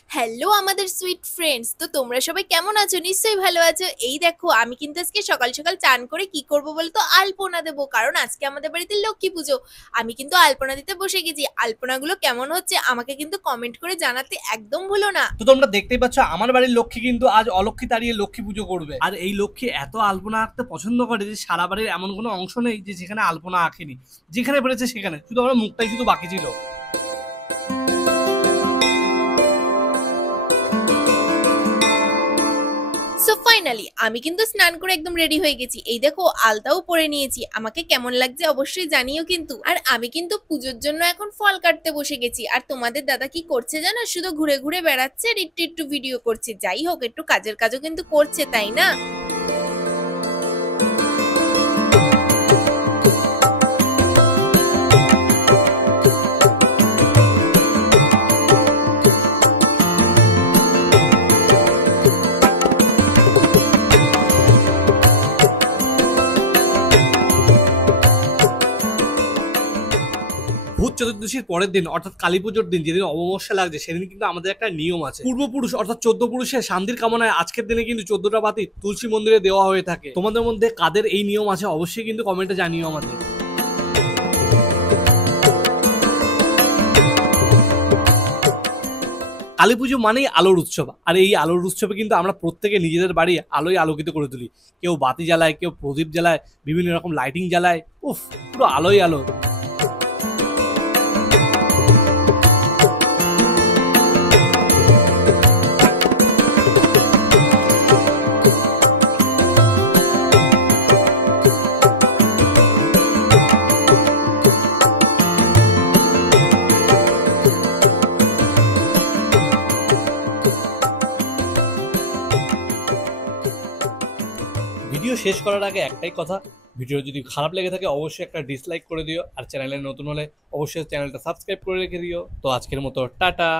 হ্যালো আমাদের sweet friends, তো তোমরা সবাই কেমন আছো? নিশ্চয়ই ভালো আছো। এই দেখো, আমি কিন্তু আজকে সকাল সকাল চান করে কি করব বলতো, আলপনা দেবো, কারণ আজকে আমাদের বাড়িতে লক্ষ্মী পুজো। আমি কিন্তু আলপনা দিতে বসে গেছি। আলপনাগুলো কেমন হচ্ছে আমাকে কিন্তু কমেন্ট করে জানাতে একদম ভুলো না। তো তোমরা দেখতেই পাচ্ছ আমার বাড়ির লক্ষ্মী কিন্তু আজ অলক্ষ্মী তাড়িয়ে লক্ষ্মী পুজো করবে। আর এই লক্ষ্মী এত আলপনা আঁকতে পছন্দ করে যে সারা বাড়ির এমন কোনো অংশ নেই যে যেখানে আলপনা আঁকেনি। যেখানে পেরেছে সেখানে, শুধু আমার মুখটাই শুধু বাকি ছিল। সো ফাইনালি আমি কিন্তু স্নান করে একদম রেডি হয়ে গেছি। এই দেখো, আলতাও পরে নিয়েছি। আমাকে কেমন লাগছে অবশ্যই জানিও কিন্তু। আর আমি কিন্তু পুজোর জন্য এখন ফল কাটতে বসে গেছি। আর তোমাদের দাদা কি করছে জানো? শুধু ঘুরে ঘুরে বেড়াচ্ছে আর একটু একটু ভিডিও করছে। যাই হোক, একটু কাজের কাজও কিন্তু করছে, তাই না? ভূত চতুর্দশীর পরের দিন অর্থাৎ কালী পুজোর দিন, যেদিন অমাবস্যা লাগছে, সেদিন কিন্তু আমাদের একটা নিয়ম আছে। পূর্বপুরুষ অর্থাৎ 14 পুরুষের শান্তির কামনায় আজকের দিনে কিন্তু 14টা বাতি তুলসী মন্দিরে দেওয়া হয়ে থাকে। তোমাদের মধ্যে কাদের এই নিয়ম আছে অবশ্যই কিন্তু কমেন্টে জানিও আমাদের। কালী পুজো মানেই আলোর উৎসব, আর এই আলোর উৎসবে কিন্তু আমরা প্রত্যেকে নিজেদের বাড়ি আলোয় আলোকিত করে তুলি। কেউ বাতি জ্বালায়, কেউ প্রদীপ জ্বালায়, বিভিন্ন রকম লাইটিং জ্বালায়। উফ, পুরো আলোয় আলো। ভিডিও শেষ করার আগে একটাই কথা, ভিডিও যদি খারাপ লেগে থাকে অবশ্যই একটা ডিসলাইক করে দিও, আর চ্যানেলে নতুন হলে অবশ্যই চ্যানেলটা সাবস্ক্রাইব করে রেখে দিও। তো আজকের মতো টাটা।